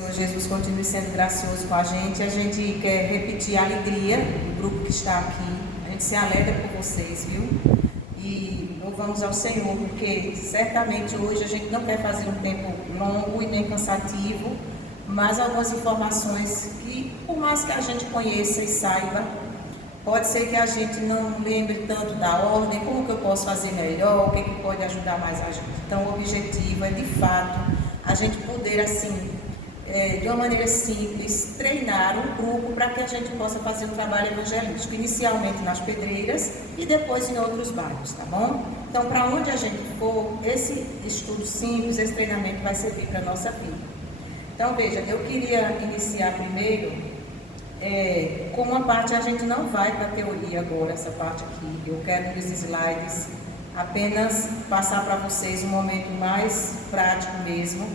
Senhor Jesus continue sendo gracioso com a gente. A gente quer repetir a alegria do grupo que está aqui. A gente se alegra por vocês, viu? E louvamos ao Senhor, porque certamente hoje a gente não quer fazer um tempo longo e nem cansativo, mas algumas informações que, por mais que a gente conheça e saiba, pode ser que a gente não lembre tanto da ordem, como que eu posso fazer melhor, o que pode ajudar mais a gente. Então, o objetivo é, de fato, a gente poder, assim, de uma maneira simples, treinar um grupo para que a gente possa fazer um trabalho evangelístico, inicialmente nas Pedreiras e depois em outros bairros, tá bom? Então, para onde a gente for, esse estudo simples, esse treinamento vai servir para a nossa vida. Então, veja, eu queria iniciar primeiro com uma parte. A gente não vai para a teoria agora, essa parte aqui. Eu quero nos slides apenas passar para vocês um momento mais prático mesmo.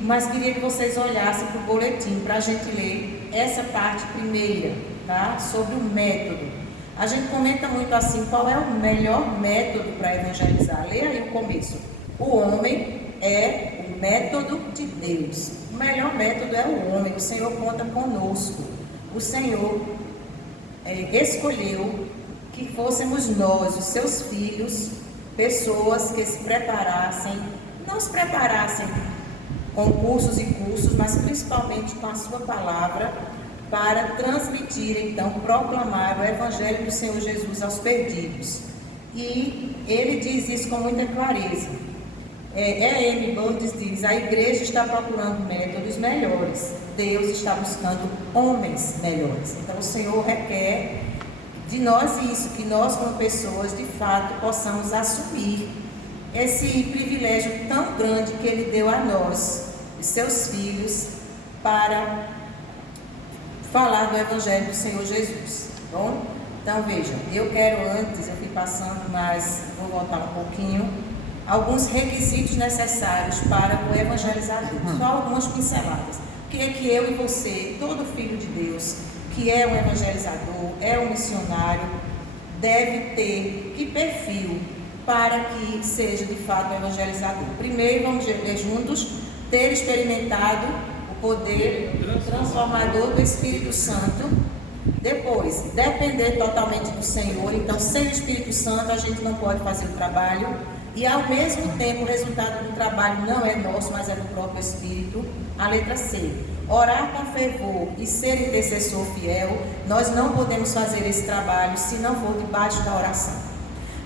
Mas queria que vocês olhassem para o boletim, para a gente ler essa parte primeira, tá? Sobre o método. A gente comenta muito assim, qual é o melhor método para evangelizar? Leia aí o começo. O homem é o método de Deus. O melhor método é o homem. O Senhor conta conosco. O Senhor escolheu que fôssemos nós, os seus filhos, pessoas que se preparassem, não se preparassem com cursos e cursos, mas principalmente com a sua palavra, para transmitir, então, proclamar o Evangelho do Senhor Jesus aos perdidos. E ele diz isso com muita clareza. E.M. Burns diz: a igreja está procurando métodos melhores, Deus está buscando homens melhores. Então, o Senhor requer de nós isso, que nós, como pessoas, de fato, possamos assumir esse privilégio tão grande que Ele deu a nós, seus filhos, para falar do Evangelho do Senhor Jesus. Bom? Então, vejam, eu quero antes, eu fui passando, mas vou voltar um pouquinho, alguns requisitos necessários para o evangelizador. Só algumas pinceladas. O que é que eu e você, todo filho de Deus, que é um evangelizador, é um missionário, deve ter? Que perfil para que seja de fato um evangelizador? Primeiro, vamos ler juntos: ter experimentado o poder transformador do Espírito Santo. Depois, depender totalmente do Senhor. Então, sem o Espírito Santo, a gente não pode fazer o trabalho. E, ao mesmo tempo, o resultado do trabalho não é nosso, mas é do próprio Espírito. A letra C: orar com fervor e ser intercessor fiel. Nós não podemos fazer esse trabalho se não for debaixo da oração.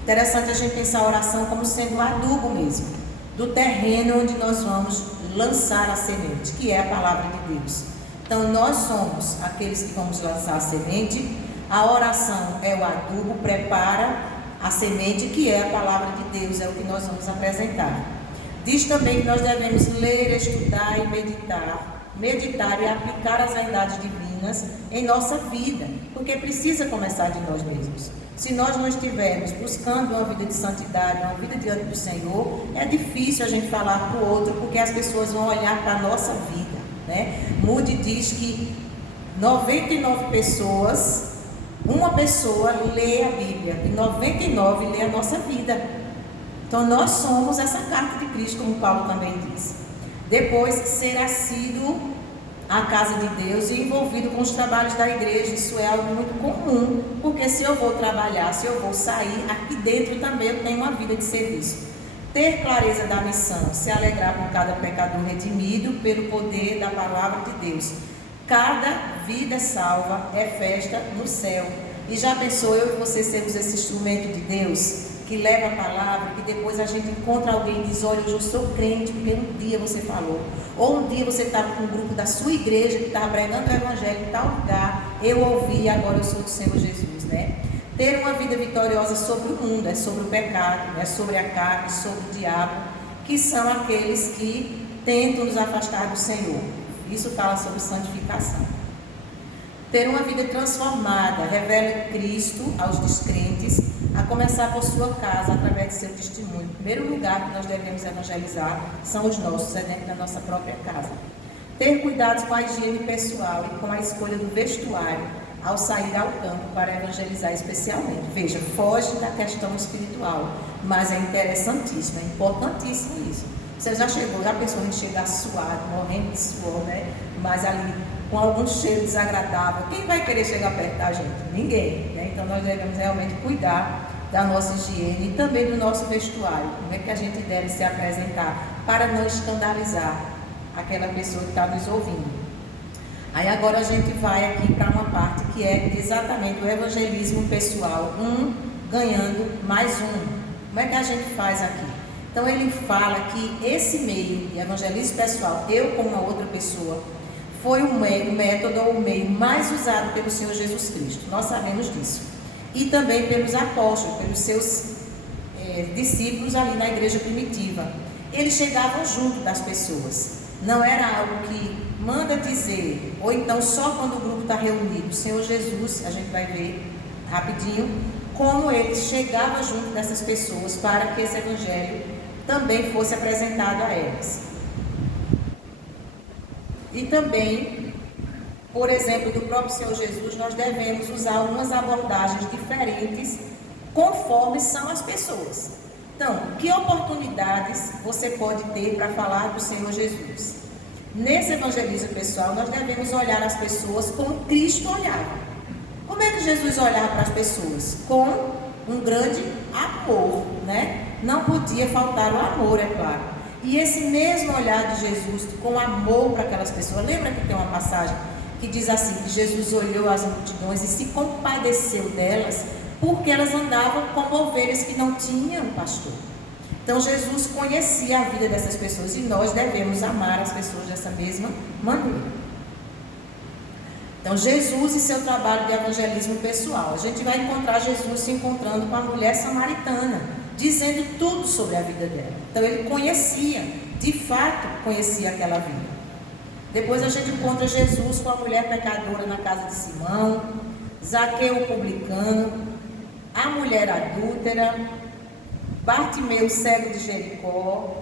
Interessante a gente pensar a oração como sendo um adubo mesmo, do terreno onde nós vamos lançar a semente, que é a palavra de Deus. Então, nós somos aqueles que vamos lançar a semente. A oração é o adubo, prepara a semente, que é a palavra de Deus, é o que nós vamos apresentar. Diz também que nós devemos ler, estudar e meditar e aplicar as verdades divinas em nossa vida, porque precisa começar de nós mesmos. Se nós não estivermos buscando uma vida de santidade, uma vida diante do Senhor, é difícil a gente falar para o outro, porque as pessoas vão olhar para a nossa vida, né? Moody diz que 99 pessoas, uma pessoa lê a Bíblia e 99 lê a nossa vida. Então, nós somos essa carta de Cristo, como Paulo também diz. Depois, ser assíduo à casa de Deus e envolvido com os trabalhos da igreja. Isso é algo muito comum, porque se eu vou trabalhar, se eu vou sair, aqui dentro também eu tenho uma vida de serviço. Ter clareza da missão, se alegrar por cada pecador redimido pelo poder da palavra de Deus. Cada vida salva é festa no céu. E já pensou eu e você sermos esse instrumento de Deus, que leva a palavra, que depois a gente encontra alguém e diz: olha, hoje eu sou crente, porque um dia você falou. Ou um dia você estava com um grupo da sua igreja que estava pregando o Evangelho em tal lugar, eu ouvi e agora eu sou do Senhor Jesus, né? Ter uma vida vitoriosa sobre o mundo, é sobre o pecado, é sobre a carne, sobre o diabo, que são aqueles que tentam nos afastar do Senhor. Isso fala sobre santificação. Ter uma vida transformada revela Cristo aos descrentes, a começar por sua casa, através de seu testemunho. O primeiro lugar que nós devemos evangelizar são os nossos, é dentro da nossa própria casa. Ter cuidados com a higiene pessoal e com a escolha do vestuário ao sair ao campo para evangelizar especialmente. Veja, foge da questão espiritual, mas é interessantíssimo, é importantíssimo isso. Você já chegou, já pensou em chegar suado, morrendo de suor, né? Mas ali com algum cheiro desagradável, quem vai querer chegar perto da gente? Ninguém, né? Então nós devemos realmente cuidar da nossa higiene e também do nosso vestuário. Como é que a gente deve se apresentar para não escandalizar aquela pessoa que está nos ouvindo. Aí agora a gente vai aqui para uma parte que é exatamente o evangelismo pessoal, um ganhando mais um. Como é que a gente faz aqui? Então ele fala que esse meio de evangelismo pessoal, eu como uma outra pessoa, foi o método ou o meio mais usado pelo Senhor Jesus Cristo. Nós sabemos disso. E também pelos apóstolos, pelos seus discípulos ali na igreja primitiva. Eles chegavam junto das pessoas. Não era algo que manda dizer, ou então só quando o grupo está reunido. O Senhor Jesus, a gente vai ver rapidinho, como ele chegava junto dessas pessoas para que esse evangelho também fosse apresentado a elas. E também, por exemplo, do próprio Senhor Jesus, nós devemos usar umas abordagens diferentes conforme são as pessoas. Então, que oportunidades você pode ter para falar do Senhor Jesus? Nesse evangelismo pessoal, nós devemos olhar as pessoas como Cristo olhava. Como é que Jesus olhava para as pessoas? Com um grande amor, né? Não podia faltar o amor, é claro. E esse mesmo olhar de Jesus com amor para aquelas pessoas, lembra que tem uma passagem que diz assim, que Jesus olhou as multidões e se compadeceu delas, porque elas andavam como ovelhas que não tinham pastor. Então Jesus conhecia a vida dessas pessoas e nós devemos amar as pessoas dessa mesma maneira. Então Jesus e seu trabalho de evangelismo pessoal. A gente vai encontrar Jesus se encontrando com a mulher samaritana, dizendo tudo sobre a vida dela. Então ele conhecia, de fato conhecia aquela vida. Depois a gente encontra Jesus com a mulher pecadora na casa de Simão, Zaqueu o publicano, a mulher adúltera, Bartimeu cego de Jericó,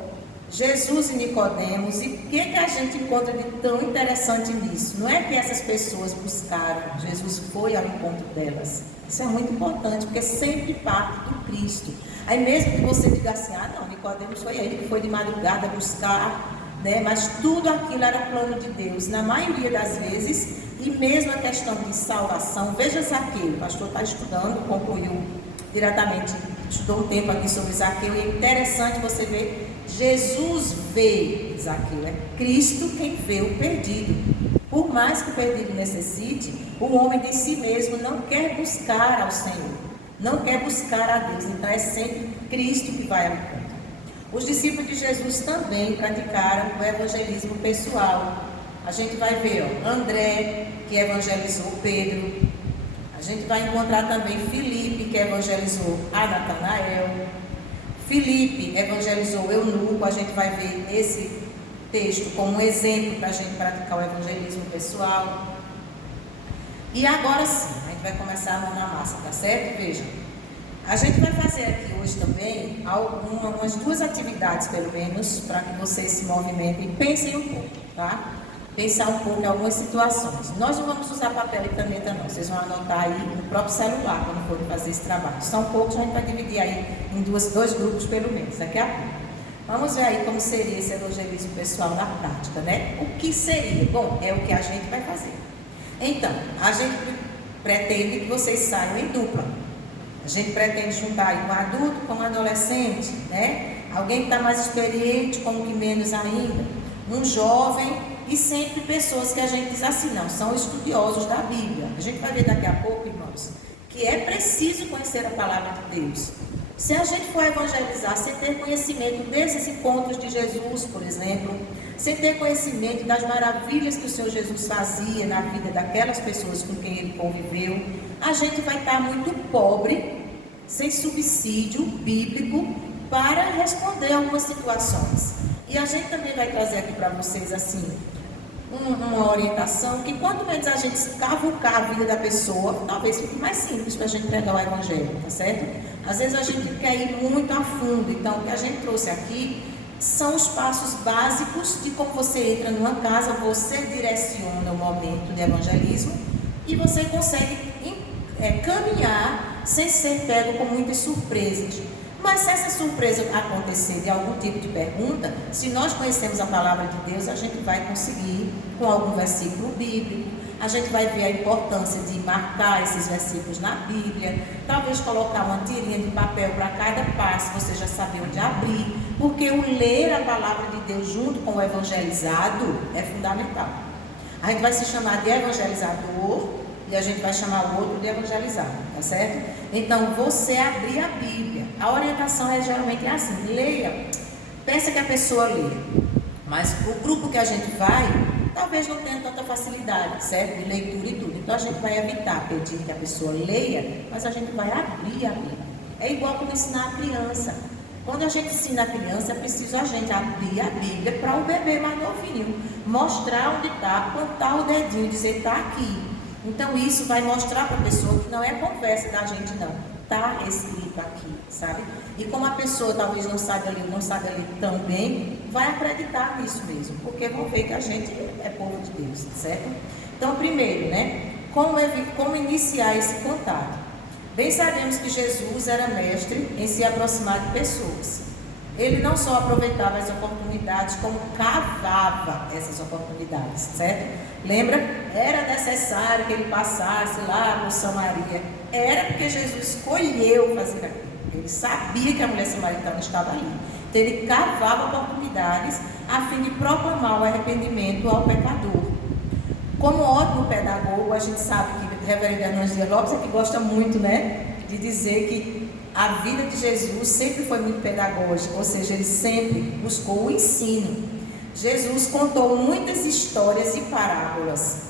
Jesus e Nicodemos. E o que a gente encontra de tão interessante nisso? Não é que essas pessoas buscaram, Jesus foi ao encontro delas. Isso é muito importante, porque sempre parte do Cristo. Aí mesmo que você diga assim, não, Nicodemos foi ele que foi de madrugada buscar, né? Mas tudo aquilo era plano de Deus, na maioria das vezes. E mesmo a questão de salvação, veja Zaqueu, o pastor está estudando, concluiu diretamente, estudou um tempo aqui sobre Zaqueu, e é interessante você ver, Jesus vê Zaqueu, é Cristo quem vê o perdido. Por mais que o perdido necessite, o homem de si mesmo não quer buscar ao Senhor, não quer buscar a Deus, então é sempre Cristo que vai ao encontro. Os discípulos de Jesus também praticaram o evangelismo pessoal. A gente vai ver, André, que evangelizou Pedro. A gente vai encontrar também Filipe, que evangelizou a Natanael. Filipe evangelizou o eunuco. A gente vai ver esse texto como um exemplo para a gente praticar o evangelismo pessoal. E agora sim, a gente vai começar a mão na massa, tá certo? Veja, a gente vai fazer aqui hoje também umas duas atividades, pelo menos, para que vocês se movimentem e pensem um pouco, tá? Pensar um pouco em algumas situações. Nós não vamos usar papel e caneta não, vocês vão anotar aí no próprio celular quando forem fazer esse trabalho. São poucos, a gente vai dividir aí em dois grupos pelo menos, daqui a pouco. Vamos ver aí como seria esse evangelismo pessoal na prática, né? O que seria? Bom, é o que a gente vai fazer. Então, a gente pretende que vocês saiam em dupla. A gente pretende juntar aí um adulto com um adolescente, né? Alguém que está mais experiente com o que menos ainda, um jovem. E sempre pessoas que a gente diz assim, não, são estudiosos da Bíblia. A gente vai ver daqui a pouco, irmãos, que é preciso conhecer a palavra de Deus. Se a gente for evangelizar sem ter conhecimento desses encontros de Jesus, por exemplo, sem ter conhecimento das maravilhas que o Senhor Jesus fazia na vida daquelas pessoas com quem ele conviveu, a gente vai estar muito pobre, sem subsídio bíblico, para responder algumas situações. E a gente também vai trazer aqui para vocês assim, uma orientação que quanto menos a gente cavucar a vida da pessoa, talvez fique mais simples para a gente pregar o evangelho, tá certo? Às vezes a gente quer ir muito a fundo, então o que a gente trouxe aqui são os passos básicos de como você entra numa casa, você direciona o momento de evangelismo e você consegue caminhar sem ser pego com muitas surpresas. Mas se essa surpresa acontecer de algum tipo de pergunta, se nós conhecemos a palavra de Deus, a gente vai conseguir, com algum versículo bíblico, a gente vai ver a importância de marcar esses versículos na Bíblia, talvez colocar uma tirinha de papel para cada passo, você já saber onde abrir, porque o ler a palavra de Deus junto com o evangelizado é fundamental. A gente vai se chamar de evangelizador e a gente vai chamar o outro de evangelizado, tá certo? Então, você abrir a Bíblia, a orientação é geralmente assim, leia, pensa que a pessoa lê, mas o grupo que a gente vai, talvez não tenha tanta facilidade, certo? De leitura e tudo. Então a gente vai evitar pedir que a pessoa leia, mas a gente vai abrir a Bíblia. É igual como ensinar a criança. Quando a gente ensina a criança, é preciso a gente abrir a Bíblia para o bebê mais novinho, mostrar onde está, apontar o dedinho e dizer está aqui. Então isso vai mostrar para a pessoa que não é conversa da gente não, está escrito aqui, sabe? E como a pessoa talvez não saiba ler tão bem, vai acreditar nisso mesmo, porque vão ver que a gente é povo de Deus, certo? Então, primeiro, né? Como iniciar esse contato? Bem sabemos que Jesus era mestre em se aproximar de pessoas. Ele não só aproveitava as oportunidades, como cavava essas oportunidades, certo? Lembra? Era necessário que ele passasse lá por Samaria. Era porque Jesus escolheu fazer aquilo. Ele sabia que a mulher samaritana estava ali. Então ele cavava oportunidades a fim de proclamar o arrependimento ao pecador. Como ótimo pedagogo, a gente sabe que o reverendo Hernandes Dias Lopes é que gosta muito, né, de dizer que a vida de Jesus sempre foi muito pedagógica, ou seja, ele sempre buscou o ensino. Jesus contou muitas histórias e parábolas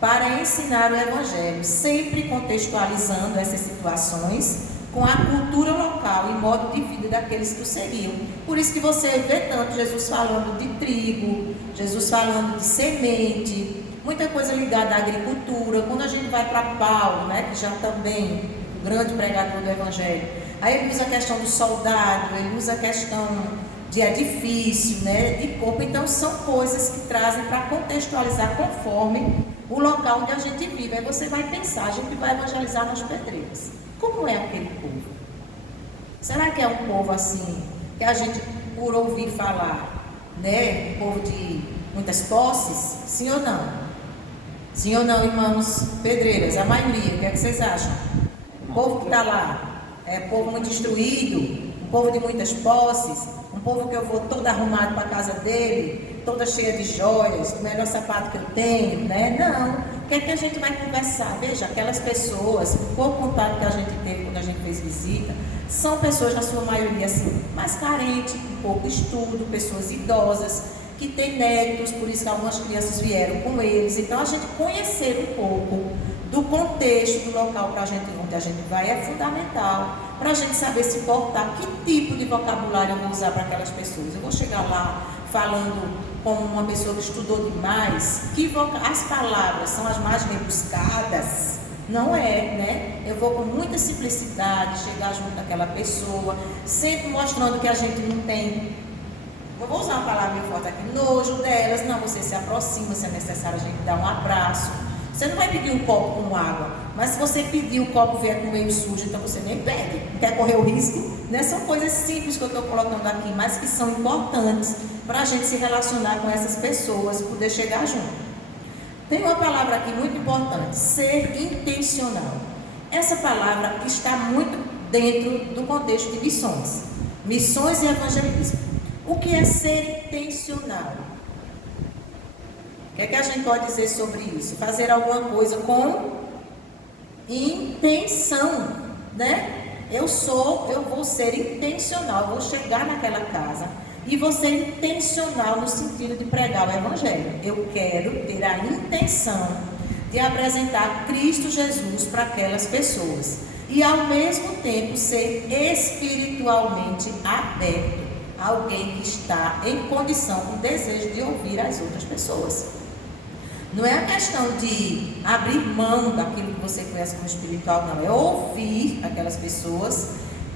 para ensinar o Evangelho, sempre contextualizando essas situações com a cultura local e modo de vida daqueles que o seguiam. Por isso que você vê tanto Jesus falando de trigo, Jesus falando de semente, muita coisa ligada à agricultura. Quando a gente vai para Paulo, né, que já também o grande pregador do Evangelho, aí ele usa a questão do soldado, ele usa a questão de edifício, né, de corpo. Então são coisas que trazem para contextualizar conforme o local onde a gente vive. Aí você vai pensar, a gente vai evangelizar nas Pedreiras. Como é aquele povo? Será que é um povo assim, que a gente, por ouvir falar, né, um povo de muitas posses? Sim ou não? Sim ou não, irmãos Pedreiras? A maioria, o que é que vocês acham? O povo que está lá é povo muito instruído, um povo de muitas posses, um povo que eu vou todo arrumado para a casa dele, toda cheia de joias, o melhor sapato que eu tenho, né? Não. O que é que a gente vai conversar? Veja, aquelas pessoas, o pouco contato que a gente teve quando a gente fez visita, são pessoas, na sua maioria, assim, mais carentes, com pouco estudo, pessoas idosas, que têm netos, por isso que algumas crianças vieram com eles. Então, a gente conhecer um pouco do contexto do local para a gente, onde a gente vai, é fundamental, para a gente saber se portar, que tipo de vocabulário eu vou usar para aquelas pessoas. Eu vou chegar lá falando como uma pessoa que estudou demais, as palavras são as mais rebuscadas? Não é, né? Eu vou com muita simplicidade chegar junto daquela pessoa, sempre mostrando que a gente não tem, eu vou usar uma palavra meio forte aqui, nojo delas. Não, você se aproxima, se é necessário a gente dar um abraço. Você não vai pedir um copo com água, mas se você pedir o copo vier com meio sujo, então você nem pede, não quer correr o risco, né? São coisas simples que eu estou colocando aqui, mas que são importantes para a gente se relacionar com essas pessoas, poder chegar junto. Tem uma palavra aqui muito importante, ser intencional. Essa palavra está muito dentro do contexto de missões e evangelismo. O que é ser intencional? O que é que a gente pode dizer sobre isso? Fazer alguma coisa com intenção, né? Eu vou ser intencional, vou chegar naquela casa e vou ser intencional no sentido de pregar o Evangelho. Eu quero ter a intenção de apresentar Cristo Jesus para aquelas pessoas e ao mesmo tempo ser espiritualmente aberto, alguém que está em condição, com desejo de ouvir as outras pessoas. Não é a questão de abrir mão daquilo que você conhece como espiritual, não. É ouvir aquelas pessoas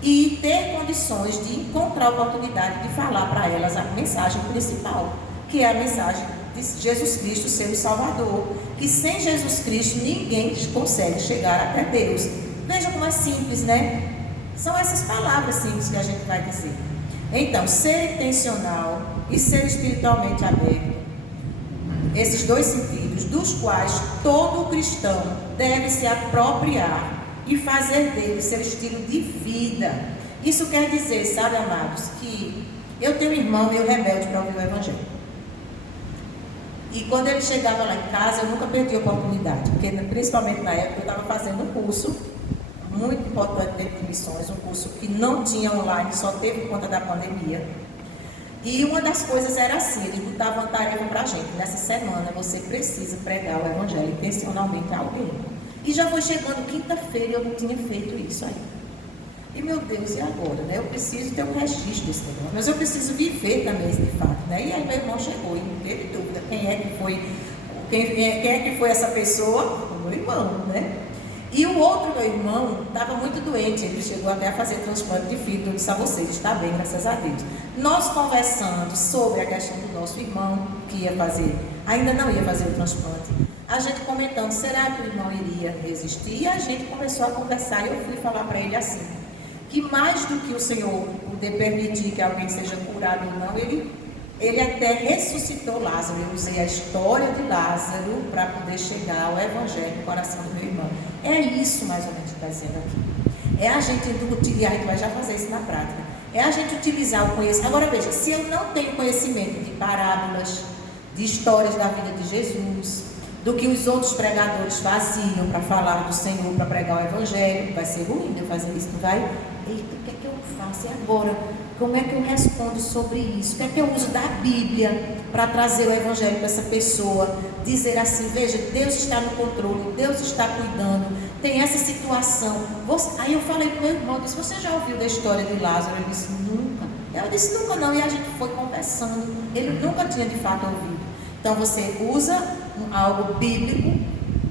e ter condições de encontrar a oportunidade de falar para elas a mensagem principal, que é a mensagem de Jesus Cristo ser o Salvador. Que sem Jesus Cristo ninguém consegue chegar até Deus. Veja como é simples, né? São essas palavras simples que a gente vai dizer. Então, ser intencional e ser espiritualmente aberto, esses dois sentidos, dos quais todo cristão deve se apropriar e fazer dele seu estilo de vida. Isso quer dizer, sabe, amados, que eu tenho um irmão, meu rebelde para ouvir o Evangelho. E quando ele chegava lá em casa, eu nunca perdi a oportunidade, porque principalmente na época eu estava fazendo um curso muito importante dentro de missões, um curso que não tinha online, só teve por conta da pandemia. E uma das coisas era assim, eles botavam uma tarefa para a gente: nessa semana você precisa pregar o Evangelho intencionalmente a alguém. E já foi chegando quinta-feira e eu não tinha feito isso ainda. E meu Deus, e agora, né? Eu preciso ter um registro desse negócio, mas eu preciso viver também esse fato, né? E aí meu irmão chegou e não teve dúvida quem é que foi essa pessoa? O meu irmão, né? E o outro meu irmão estava muito doente, ele chegou até a fazer transplante de fígado. Eu disse a vocês, está bem, graças a Deus. Nós conversando sobre a questão do nosso irmão, que ainda não ia fazer o transplante, a gente comentando, será que o irmão iria resistir? E a gente começou a conversar e eu fui falar para ele assim, que mais do que o Senhor poder permitir que alguém seja curado ou não, ele até ressuscitou Lázaro. Eu usei a história de Lázaro para poder chegar ao Evangelho no coração do meu irmão. É isso mais ou menos que está dizendo aqui. É a gente utilizar, a gente vai já fazer isso na prática. É a gente utilizar o conhecimento. Agora veja, se eu não tenho conhecimento de parábolas, de histórias da vida de Jesus, do que os outros pregadores faziam para falar do Senhor, para pregar o Evangelho, vai ser ruim eu fazer isso, não vai? Eita, o que é que eu faço? E agora? Como é que eu respondo sobre isso? O que é que eu uso da Bíblia para trazer o Evangelho para essa pessoa? Dizer assim, veja, Deus está no controle, Deus está cuidando, tem essa situação. Aí eu falei para o meu irmão, disse, você já ouviu da história de Lázaro? Ele disse, nunca. Eu disse, nunca não, e a gente foi conversando. Ele nunca tinha de fato ouvido. Então você usa algo bíblico,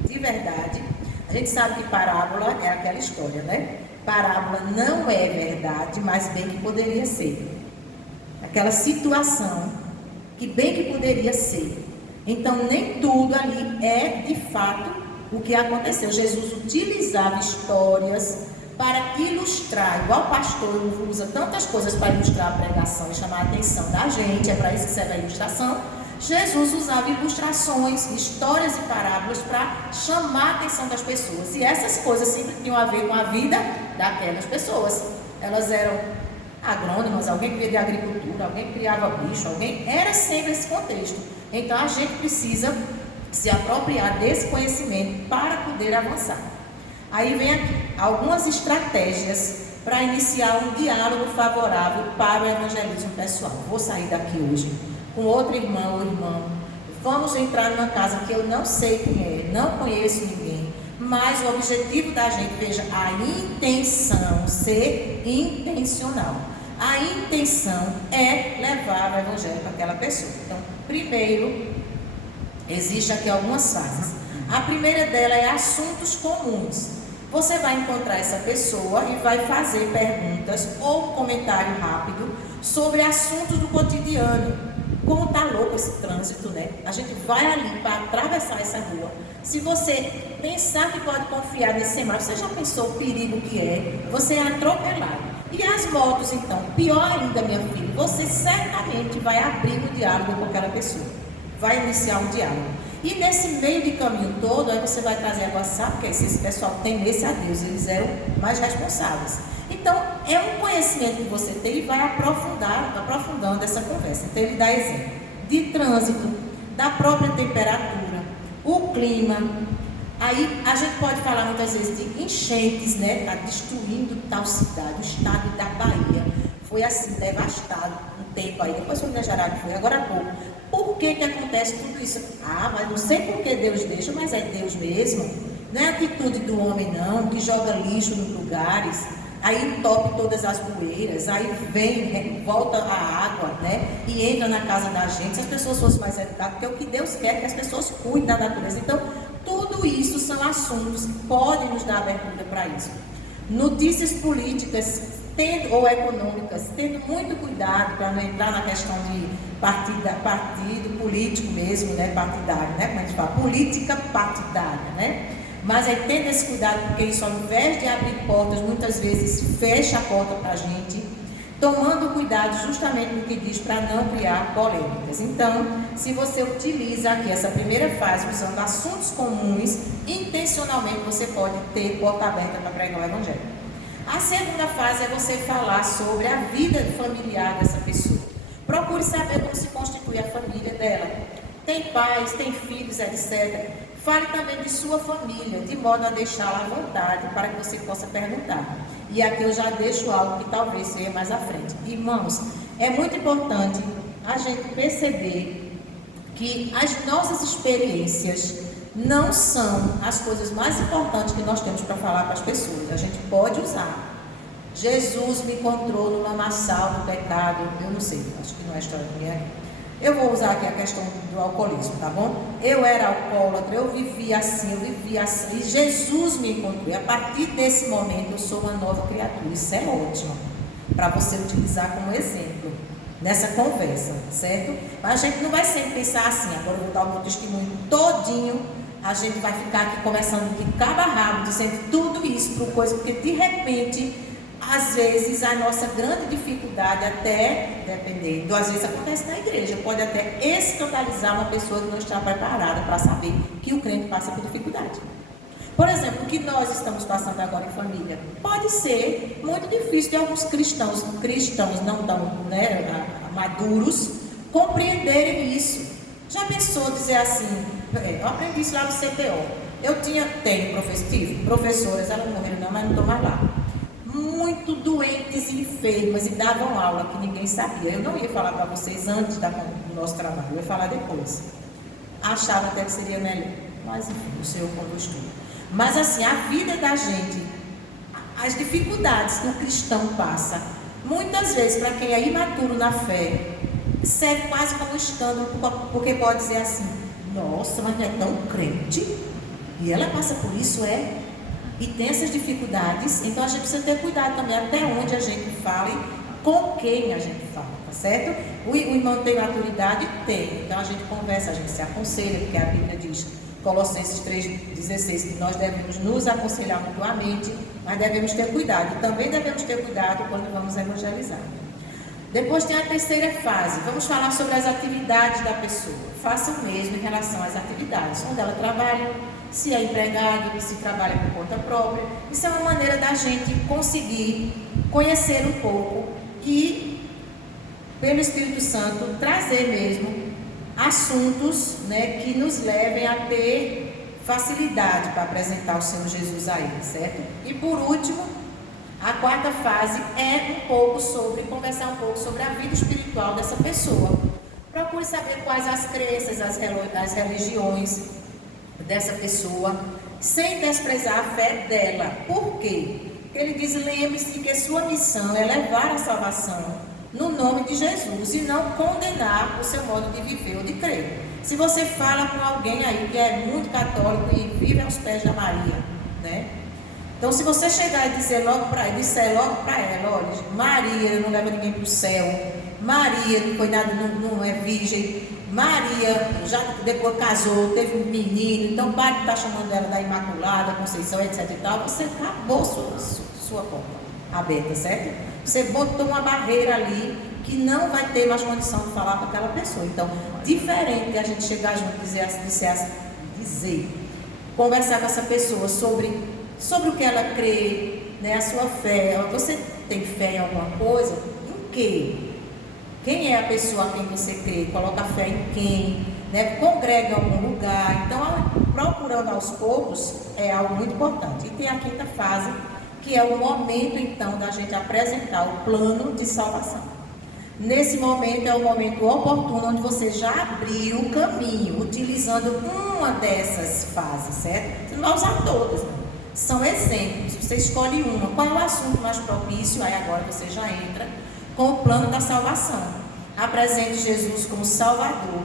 de verdade. A gente sabe que parábola é aquela história, né? Parábola não é verdade, mas bem que poderia ser. Aquela situação que bem que poderia ser. Então nem tudo ali é de fato o que aconteceu. Jesus utilizava histórias para ilustrar, igual o pastor usa tantas coisas para ilustrar a pregação e chamar a atenção da gente, é para isso que serve a ilustração. Jesus usava ilustrações, histórias e parábolas para chamar a atenção das pessoas. E essas coisas sempre tinham a ver com a vida daquelas pessoas. Elas eram agrônomas, alguém que via de agricultura, alguém que criava bicho, era sempre esse contexto. Então a gente precisa se apropriar desse conhecimento para poder avançar. Aí vem aqui algumas estratégias para iniciar um diálogo favorável para o evangelismo pessoal. Vou sair daqui hoje com outro irmão ou irmã, vamos entrar numa casa que eu não sei quem é, não conheço ninguém, mas o objetivo da gente, veja, a intenção, ser intencional. A intenção é levar o Evangelho para aquela pessoa. Então, primeiro, existe aqui algumas fases. A primeira dela é assuntos comuns. Você vai encontrar essa pessoa e vai fazer perguntas ou comentário rápido sobre assuntos do cotidiano. Como está louco esse trânsito, né? A gente vai ali para atravessar essa rua. Se você pensar que pode confiar nesse semáforo, você já pensou o perigo que é você é atropelado. E as motos, então, pior ainda, minha filha, você certamente vai abrir um diálogo com aquela pessoa. Vai iniciar um diálogo. E nesse meio de caminho todo, aí você vai trazer a WhatsApp, porque esse pessoal tem esse a Deus, eles eram mais responsáveis. Então, é um conhecimento que você tem e vai aprofundando essa conversa. Então, ele dá exemplo de trânsito, da própria temperatura, o clima. Aí, a gente pode falar muitas vezes de enchentes, né? Está destruindo tal cidade, o estado da Bahia. Foi assim, devastado um tempo aí. Depois foi Minas Gerais, foi agora há pouco. Por que acontece tudo isso? Ah, mas não sei por que Deus deixa, mas é Deus mesmo. Não é atitude do homem, não, que joga lixo nos lugares. Aí entope todas as poeiras, aí vem, volta a água, né? E entra na casa da gente. Se as pessoas fossem mais educadas, porque é o que Deus quer, que as pessoas cuidem da natureza. Então, tudo isso são assuntos que podem nos dar abertura para isso. Notícias políticas ou econômicas, tendo muito cuidado para não entrar na questão de partido político mesmo, né? Partidário, né? Como a gente fala, política partidária, né? Mas aí tendo esse cuidado, porque isso, ao invés de abrir portas, muitas vezes fecha a porta para a gente, tomando cuidado justamente no que diz para não criar polêmicas. Então, se você utiliza aqui essa primeira fase usando assuntos comuns, intencionalmente você pode ter porta aberta para pregar o Evangelho. A segunda fase é você falar sobre a vida familiar dessa pessoa. Procure saber como se constitui a família dela. Tem pais, tem filhos, etc. Fale também de sua família, de modo a deixá-la à vontade para que você possa perguntar. E aqui eu já deixo algo que talvez seja mais à frente. Irmãos, é muito importante a gente perceber que as nossas experiências não são as coisas mais importantes que nós temos para falar para as pessoas. A gente pode usar. Jesus me encontrou no lamaçal do pecado. Eu não sei, acho que não é a história de mulher. Eu vou usar aqui a questão do alcoolismo, tá bom? Eu era alcoólatra, eu vivia assim, e Jesus me encontrou. E a partir desse momento eu sou uma nova criatura. Isso é ótimo para você utilizar como exemplo nessa conversa, certo? Mas a gente não vai sempre pensar assim. Agora eu vou dar o meu testemunho todinho. A gente vai ficar aqui conversando de cabo a rabo, dizendo tudo isso por coisa, porque de repente, às vezes, a nossa grande dificuldade, até, dependendo, às vezes acontece na igreja, pode até escandalizar uma pessoa que não está preparada para saber que o crente passa por dificuldade. Por exemplo, o que nós estamos passando agora em família, pode ser muito difícil de alguns cristãos não tão maduros, compreenderem isso. Já pensou dizer assim, eu aprendi isso lá no CPO, tive professoras, elas não morreram não, mas não estão mais lá, muito doentes e enfermas, e davam aula que ninguém sabia. Eu não ia falar para vocês antes do nosso trabalho, eu ia falar depois. Achava até que seria melhor, mas enfim, o Senhor conduz tudo. Mas assim, a vida da gente, as dificuldades que o cristão passa, muitas vezes para quem é imaturo na fé, serve quase como um escândalo, porque pode dizer assim, nossa, mas não é tão crente, e ela passa por isso, e tem essas dificuldades. Então a gente precisa ter cuidado também até onde a gente fala e com quem a gente fala, tá certo? O irmão tem maturidade? Tem. Então a gente conversa, a gente se aconselha, porque a Bíblia diz, Colossenses 3,16, que nós devemos nos aconselhar mutuamente, mas devemos ter cuidado. E também devemos ter cuidado quando vamos evangelizar. Depois tem a terceira fase, vamos falar sobre as atividades da pessoa. Faça o mesmo em relação às atividades, onde ela trabalha, se é empregado, se trabalha por conta própria. Isso é uma maneira da gente conseguir conhecer um pouco e, pelo Espírito Santo, trazer mesmo assuntos, que nos levem a ter facilidade para apresentar o Senhor Jesus a ele, certo? E por último, a quarta fase é conversar um pouco sobre a vida espiritual dessa pessoa. Procure saber quais as crenças, as religiões dessa pessoa, sem desprezar a fé dela. Por quê? Ele diz, lembre-se que a sua missão é levar a salvação no nome de Jesus e não condenar o seu modo de viver ou de crer. Se você fala com alguém aí que é muito católico e vive aos pés da Maria, Então, se você chegar e disser logo para ela, olha, Maria não leva ninguém para o céu, Maria não foi nada, não é virgem, Maria já depois casou, teve um menino, então pare de estar chamando ela da Imaculada, Conceição, etc e tal, você acabou sua porta aberta, certo? Você botou uma barreira ali que não vai ter mais condição de falar com aquela pessoa. Então, diferente de a gente chegar junto e dizer, conversar com essa pessoa sobre o que ela crê, a sua fé. Você tem fé em alguma coisa? Em quê? Quem é a pessoa a quem você crê? Coloca fé em quem? Congrega em algum lugar. Então, procurando aos poucos é algo muito importante. E tem a quinta fase, que é o momento, então, da gente apresentar o plano de salvação. Nesse momento é o momento oportuno, onde você já abriu o caminho, utilizando uma dessas fases, certo? Você não vai usar todas, não. São exemplos, você escolhe uma. Qual é o assunto mais propício? Aí agora você já entra com o plano da salvação. Apresente Jesus como Salvador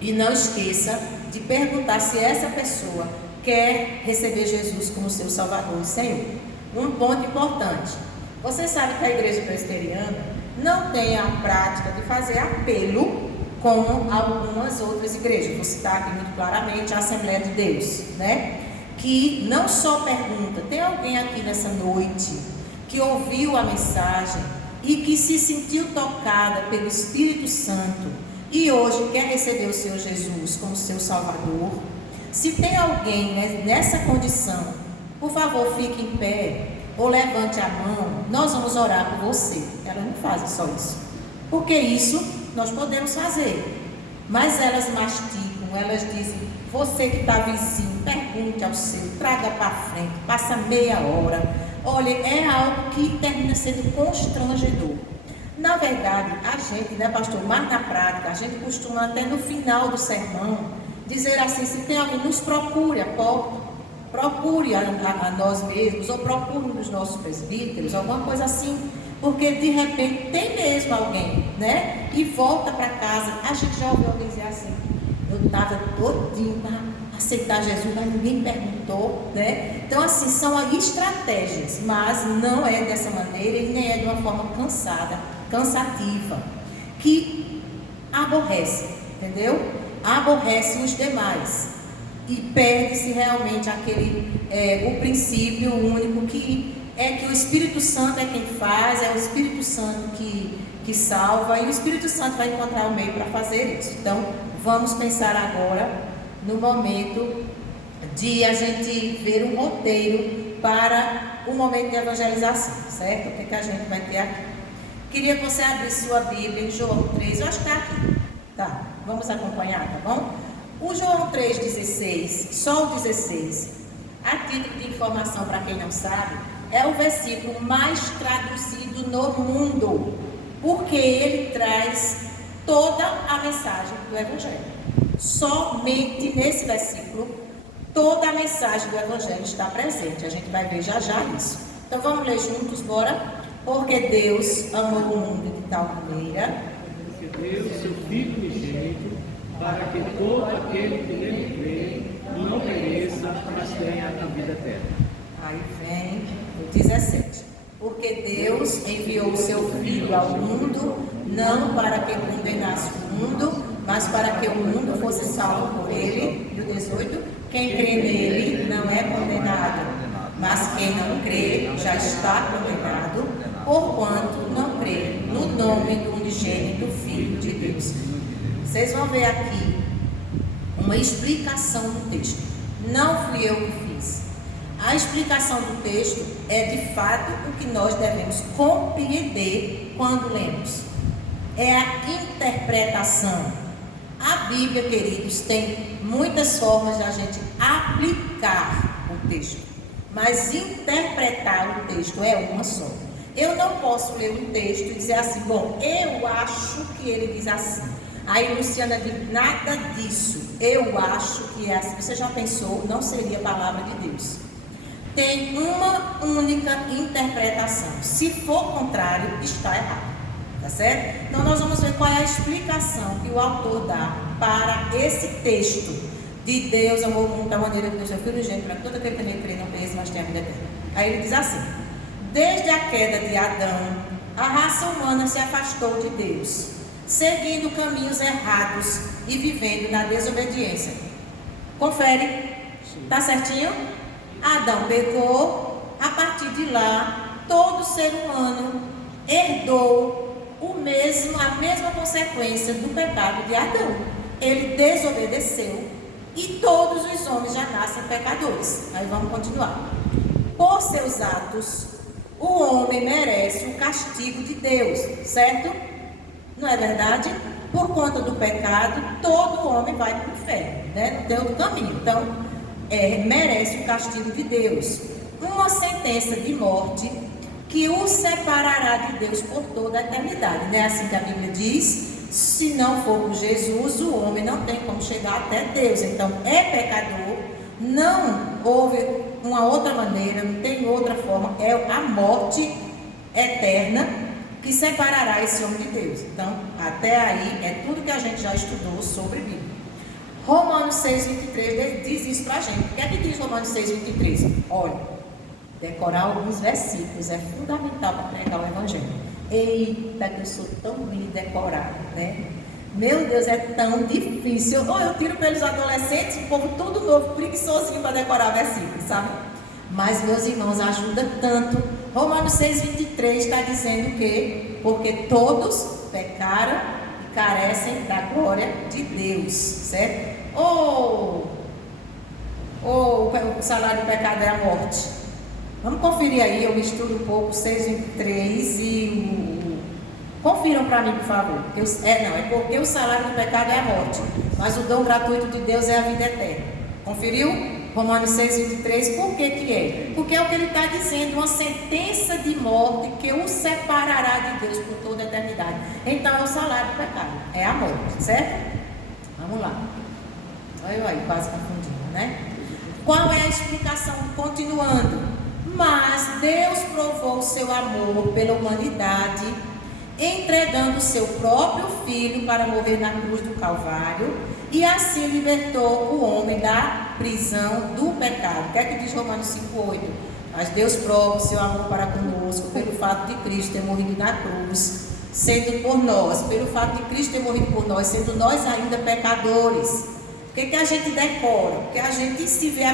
e não esqueça de perguntar se essa pessoa quer receber Jesus como seu Salvador e Senhor. Um ponto importante, você sabe que a igreja presbiteriana não tem a prática de fazer apelo como algumas outras igrejas. Vou citar aqui muito claramente a Assembleia de Deus, que não só pergunta, tem alguém aqui nessa noite que ouviu a mensagem e que se sentiu tocada pelo Espírito Santo e hoje quer receber o Senhor Jesus como seu Salvador? Se tem alguém, né, nessa condição, por favor, fique em pé ou levante a mão, nós vamos orar por você. Elas não fazem só isso, porque isso nós podemos fazer, mas elas mastigam, elas dizem: você que está vizinho, pergunte ao seu, traga para frente, passa meia hora. Olha, é algo que termina sendo constrangedor. Na verdade, a gente, né, pastor, mas na prática, a gente costuma até no final do sermão dizer assim: se tem alguém, nos procure a porta, procure a nós mesmos, ou procure um dos nossos presbíteros, alguma coisa assim, porque de repente tem mesmo alguém, né? E volta para casa. A gente já ouviu alguém dizer assim: eu estava todinho para aceitar Jesus, mas ninguém perguntou, né? Então, assim, são estratégias, mas não é dessa maneira e nem é de uma forma cansativa, que aborrece, entendeu? Aborrece os demais e perde-se realmente o princípio único que é que o Espírito Santo é quem faz, é o Espírito Santo que salva, e o Espírito Santo vai encontrar o meio para fazer isso. Então, vamos pensar agora no momento de a gente ver um roteiro para o momento de evangelização, certo? O que a gente vai ter aqui? Queria que você abrisse sua Bíblia em João 3, eu acho que está aqui. Tá, vamos acompanhar, tá bom? O João 3,16, só o 16, a título de informação para quem não sabe, é o versículo mais traduzido no mundo, porque ele traz toda a mensagem do Evangelho. Somente nesse versículo, toda a mensagem do Evangelho está presente. A gente vai ver já já isso. Então vamos ler juntos, bora? Porque Deus amou o mundo de tal maneira que deu seu Filho unigênito, para que todo aquele que nele crê não pereça, mas tenha a vida eterna. Aí vem o 17. Porque Deus enviou o seu Filho ao mundo, não para que condenasse o mundo, mas para que o mundo fosse salvo por ele. E o 18, quem crê nele não é condenado, mas quem não crê já está condenado, porquanto não crê no nome do unigênito Filho de Deus. Vocês vão ver aqui uma explicação do texto. Não fui eu que fiz. A explicação do texto é de fato o que nós devemos compreender quando lemos. É a interpretação. A Bíblia, queridos, tem muitas formas de a gente aplicar o texto, mas interpretar o texto é uma só. Eu não posso ler um texto e dizer assim: bom, eu acho que ele diz assim. Aí Luciana diz: nada disso, eu acho que é assim. Você já pensou? Não seria a palavra de Deus. Tem uma única interpretação. Se for contrário, está errado. Tá certo? Então nós vamos ver qual é a explicação que o autor dá para esse texto de Deus amou o mundo da maneira que deu seu Filho unigênito para que todo aquele que nele crê não pereça, mas tenha a vida eterna. Aí ele diz assim: desde a queda de Adão, a raça humana se afastou de Deus, seguindo caminhos errados e vivendo na desobediência. Confere? Tá certinho? Adão pecou, a partir de lá, todo ser humano herdou a mesma consequência do pecado de Adão. Ele desobedeceu e todos os homens já nascem pecadores. Aí vamos continuar. Por seus atos, o homem merece o castigo de Deus, certo? Não é verdade? Por conta do pecado, todo homem vai para o inferno, né? Não tem outro caminho. Então, merece o castigo de Deus. Uma sentença de morte que o separará de Deus por toda a eternidade. Não é assim que a Bíblia diz? Se não for por Jesus, o homem não tem como chegar até Deus. Então, é pecador, não houve uma outra maneira, não tem outra forma. É a morte eterna que separará esse homem de Deus. Então, até aí, é tudo que a gente já estudou sobre a Bíblia. Romanos 6,23 diz isso para a gente. O que é que diz Romanos 6,23? Olha, decorar alguns versículos é fundamental para pregar o Evangelho. Eita, que eu sou tão ruim de decorar, né? Meu Deus, é tão difícil. Ou eu tiro pelos adolescentes, o povo tudo novo, preguiçosinho para decorar versículos, sabe? Mas, meus irmãos, ajuda tanto. Romanos 6,23 está dizendo que porque todos pecaram e carecem da glória de Deus, certo? Ou o salário do pecado é a morte. Vamos conferir aí, eu misturo um pouco 6,23 e confiram para mim, por favor. É porque o salário do pecado é a morte, mas o dom gratuito de Deus é a vida eterna. Conferiu? Romanos 6,23, por que que é? Porque é o que ele está dizendo, uma sentença de morte que o separará de Deus por toda a eternidade. Então é o salário do pecado, é a morte, certo? Vamos lá. Olha eu aí, quase confundindo, né? Qual é a explicação? Continuando. Mas Deus provou o seu amor pela humanidade, entregando seu próprio Filho para morrer na cruz do Calvário, e assim libertou o homem da prisão do pecado. O que é que diz Romanos 5,8? Mas Deus prova o seu amor para conosco pelo fato de Cristo ter morrido na cruz, sendo por nós, pelo fato de Cristo ter morrido por nós, sendo nós ainda pecadores. Por que a gente decora? Porque a gente se vê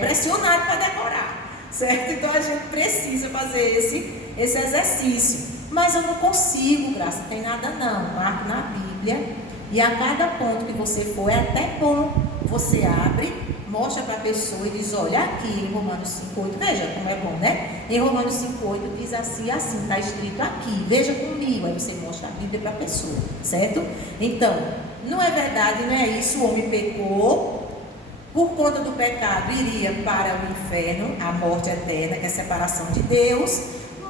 pressionado para decorar, certo? Então a gente precisa fazer esse exercício. Mas eu não consigo, Graça, não tem nada não. Marco na Bíblia. E a cada ponto que você for, é até bom. Você abre, mostra para a pessoa e diz, olha, aqui em Romanos 5,8, veja como é bom, né? Em Romanos 5,8 diz assim, está escrito aqui, veja comigo. Aí você mostra a Bíblia para a pessoa, certo? Então, não é verdade, não é isso, o homem pecou, por conta do pecado iria para o inferno, a morte eterna, que é a separação de Deus,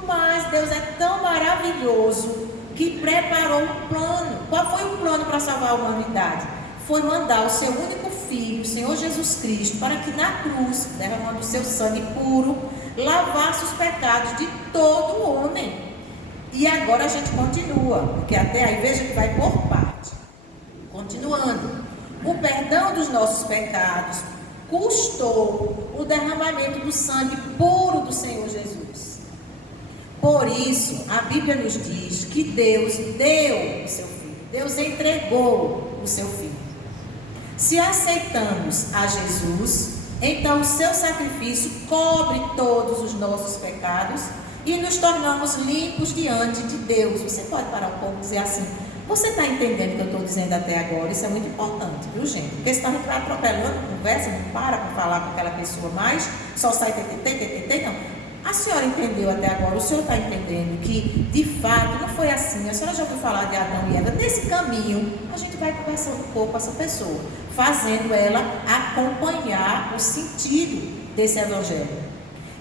mas Deus é tão maravilhoso que preparou um plano. Qual foi o plano para salvar a humanidade? Foi mandar o seu único Filho, o Senhor Jesus Cristo, para que na cruz, derramando o seu sangue puro, lavasse os pecados de todo homem. E agora a gente continua, porque até aí veja que vai por parte. Continuando, o perdão dos nossos pecados custou o derramamento do sangue puro do Senhor Jesus. Por isso, a Bíblia nos diz que Deus deu o seu Filho, Deus entregou o seu Filho. Se aceitamos a Jesus, então o seu sacrifício cobre todos os nossos pecados e nos tornamos limpos diante de Deus. Você pode parar um pouco e dizer assim, você está entendendo o que eu estou dizendo até agora? Isso é muito importante, viu, gente? Porque senão a gente vai atropelando, conversa, não para falar com aquela pessoa mais, só sai TTT, não. A senhora entendeu até agora, o senhor está entendendo que, de fato, não foi assim. A senhora já ouviu falar de Adão e Eva. Nesse caminho, a gente vai conversando um pouco com essa pessoa, fazendo ela acompanhar o sentido desse evangelho.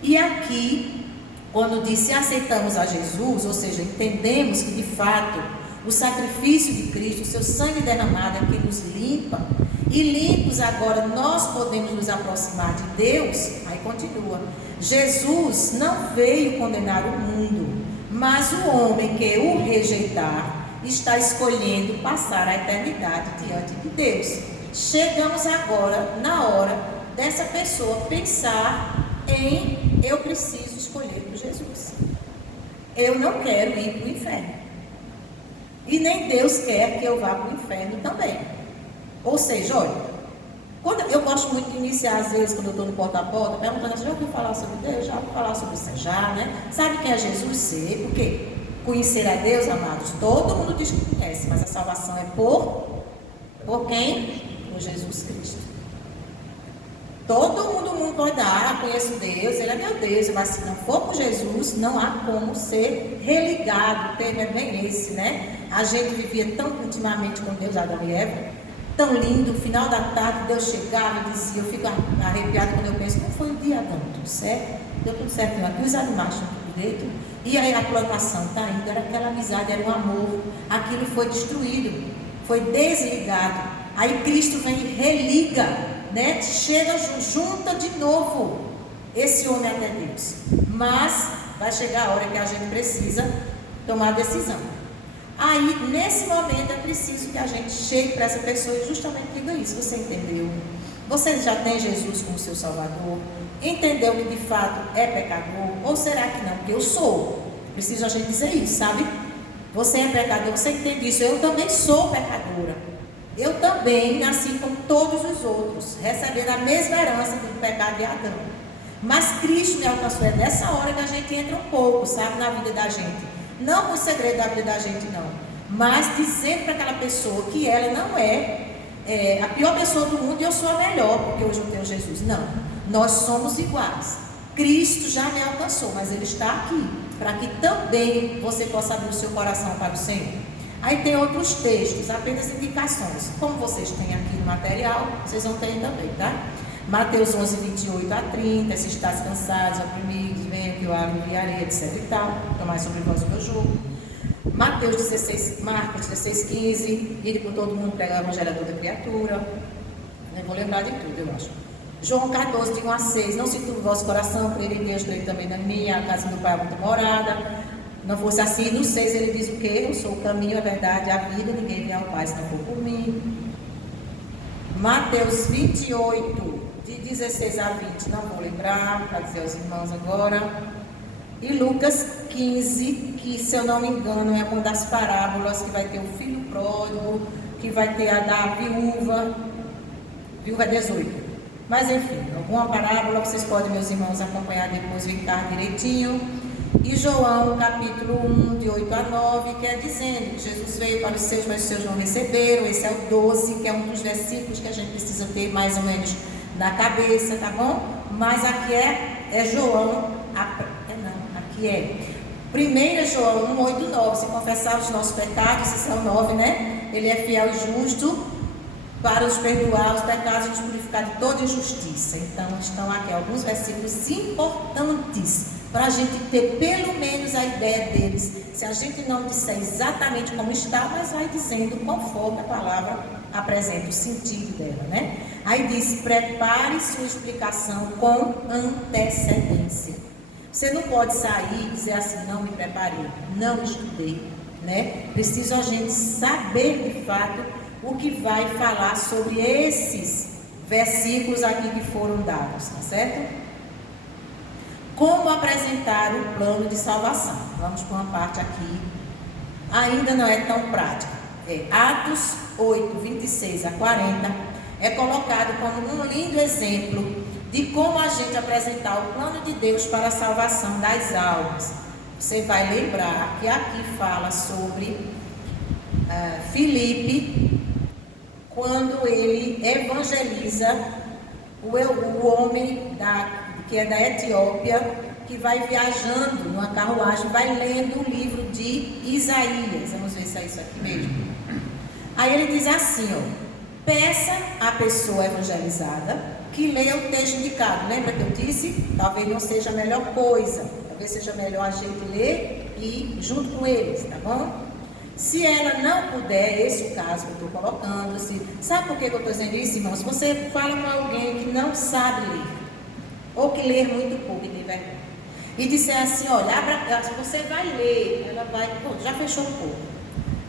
E aqui, quando diz se aceitamos a Jesus, ou seja, entendemos que, de fato, o sacrifício de Cristo, o seu sangue derramado é que nos limpa, e limpos agora nós podemos nos aproximar de Deus. Aí continua, Jesus não veio condenar o mundo, mas o homem que o rejeitar está escolhendo passar a eternidade diante de Deus. Chegamos agora na hora dessa pessoa pensar em eu preciso escolher por Jesus, eu não quero ir para o inferno, e nem Deus quer que eu vá para o inferno também. Ou seja, olha, eu gosto muito de iniciar, às vezes, quando eu estou no porta a porta, perguntando, você já ouviu falar sobre Deus? Já ouviu falar sobre você? Já, né? Sabe quem é Jesus? Sei. Por quê? Conhecer a Deus, amados, todo mundo diz que conhece, mas a salvação é por quem? Por Jesus Cristo. Todo mundo pode dar, conheço Deus, Ele é meu Deus, mas se não for por Jesus, não há como ser religado. O termo é bem esse, né? A gente vivia tão intimamente com Deus, Adão e Eva, tão lindo, no final da tarde, Deus chegava e dizia, eu fico arrepiado quando eu penso, como foi o dia, Adão? Tudo certo? Deu tudo certo aqui, os animais estão tudo direito, e aí a plantação está indo, era aquela amizade, era um amor, aquilo foi destruído, foi desligado, aí Cristo vem e religa, né? Chega, junta de novo esse homem até Deus, mas vai chegar a hora que a gente precisa tomar a decisão. Aí, nesse momento, é preciso que a gente chegue para essa pessoa e justamente diga isso. Você entendeu? Você já tem Jesus como seu Salvador? Entendeu que de fato é pecador? Ou será que não? Porque eu sou. Preciso a gente dizer isso, sabe? Você é pecador, você entende isso? Eu também sou pecadora. Eu também, assim como todos os outros, recebendo a mesma herança do pecado de Adão. Mas Cristo me alcançou. É nessa hora que a gente entra um pouco, sabe, na vida da gente. Não com o segredo da vida da gente, não. Mas dizendo para aquela pessoa que ela não é a pior pessoa do mundo e eu sou a melhor, porque hoje eu tenho Jesus. Não, nós somos iguais. Cristo já me alcançou, mas Ele está aqui, para que também você possa abrir o seu coração para o Senhor. Aí tem outros textos, apenas indicações. Como vocês têm aqui no material, vocês vão ter também, tá? Mateus 11, 28 a 30, se estáis cansados, oprimidos, venha que eu aliviarei, etc e tal. Tomai sobre vós o meu jugo. Marcos 16, 15, ide por todo mundo pregar o evangelho a toda criatura. Eu vou lembrar de tudo, eu acho. João 14, de 1 a 6, não se turbe o vosso coração, crer em Deus, crer também na minha, a casa do Pai é muita morada. Não fosse assim, no 6 ele diz o quê? Eu sou o caminho, a verdade, a vida, ninguém vem ao Pai se não for por mim. Mateus 28, de 16 a 20, não vou lembrar, para dizer aos irmãos agora. E Lucas 15, que se eu não me engano é uma das parábolas que vai ter o filho pródigo, que vai ter a da viúva 18. Mas enfim, alguma parábola, vocês podem, meus irmãos, acompanhar depois, ficar direitinho. E João, capítulo 1, de 8 a 9, que é dizendo que Jesus veio para os seus, mas os seus não receberam. Esse é o 12, que é um dos versículos que a gente precisa ter mais ou menos na cabeça, tá bom? Mas aqui é João, aqui é 1 João 1, 8, 9. Se confessar os nossos pecados, esse é o 9, né? Ele é fiel e justo para nos perdoar os pecados e nos purificar de toda injustiça. Então, estão aqui alguns versículos importantes para a gente ter pelo menos a ideia deles. Se a gente não disser exatamente como está, mas vai dizendo conforme a palavra apresenta o sentido dela, né? Aí diz, prepare sua explicação com antecedência. Você não pode sair e dizer assim, não me preparei, não estudei, né? Preciso a gente saber de fato o que vai falar sobre esses versículos aqui que foram dados, tá certo? Como apresentar o plano de salvação? Vamos para uma parte aqui, ainda não é tão prática. Atos 8, 26 a 40, é colocado como um lindo exemplo de como a gente apresentar o plano de Deus para a salvação das almas. Você vai lembrar que aqui fala sobre Filipe, quando ele evangeliza o homem que é da Etiópia, que vai viajando numa carruagem, vai lendo o livro de Isaías. Vamos ver se é isso aqui mesmo. Aí ele diz assim, peça à pessoa evangelizada que leia o texto indicado. Lembra que eu disse? Talvez não seja a melhor coisa. Talvez seja melhor a gente ler e junto com eles, tá bom? Se ela não puder, esse é o caso que eu estou colocando. Sabe por que eu estou dizendo isso, irmãos? Se você fala com alguém que não sabe ler, ou que lê muito pouco e tem vergonha, e disser assim, olha, você vai ler, ela vai, já fechou um pouco.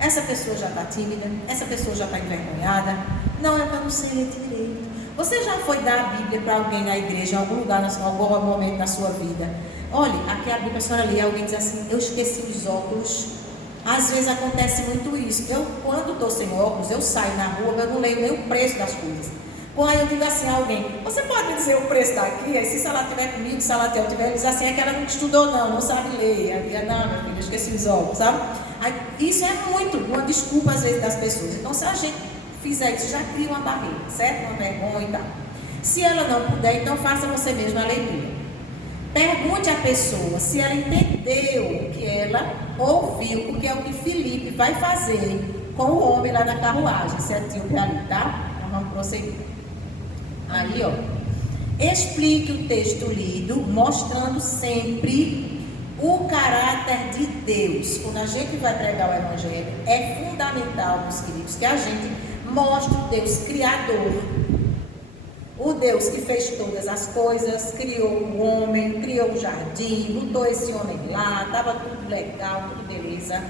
Essa pessoa já está tímida, essa pessoa já está envergonhada. Não, é para não ser ler direito. Você já foi dar a Bíblia para alguém na igreja, em algum lugar, em algum momento da sua vida? Olha, aqui a Bíblia, a senhora lê, alguém diz assim, eu esqueci os óculos. Às vezes acontece muito isso. Eu, quando estou sem óculos, eu saio na rua, eu não leio nem o preço das coisas. Aí eu digo assim a alguém, você pode me dizer o preço daqui? Aí se ela estiver comigo, se ela estiver, ele diz assim, é que ela não estudou não sabe ler. Aí eu digo, não, meu filho, eu esqueci os óculos, sabe? Aí, isso é muito uma desculpa às vezes das pessoas. Então se a gente fizer isso, já cria uma barreira, certo? Uma vergonha e tal. Se ela não puder, então faça você mesma a leitura. Pergunte à pessoa se ela entendeu o que ela ouviu, porque é o que Filipe vai fazer com o homem lá na carruagem, esse etíope ali, tá? Então vamos prosseguir. Aí, explique o texto lido, mostrando sempre o caráter de Deus. Quando a gente vai pregar o Evangelho, é fundamental, meus queridos, que a gente mostre o Deus Criador. O Deus que fez todas as coisas, criou o homem, criou o jardim, botou esse homem lá, estava tudo legal, tudo beleza.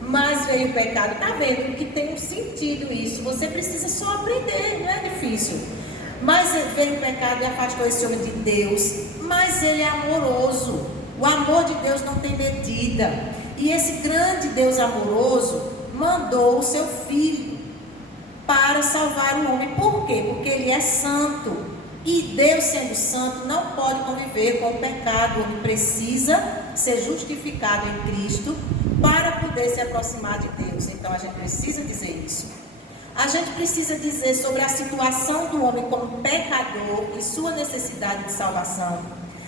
Mas veio o pecado, está vendo que tem um sentido isso, você precisa só aprender, não é difícil. Mas veio o pecado e afastou esse homem de Deus, mas ele é amoroso. O amor de Deus não tem medida. E esse grande Deus amoroso mandou o seu Filho para salvar o homem. Por quê? Porque ele é santo. E Deus, sendo santo, não pode conviver com o pecado. Ele precisa ser justificado em Cristo para poder se aproximar de Deus. Então a gente precisa dizer isso. A gente precisa dizer sobre a situação do homem como pecador e sua necessidade de salvação.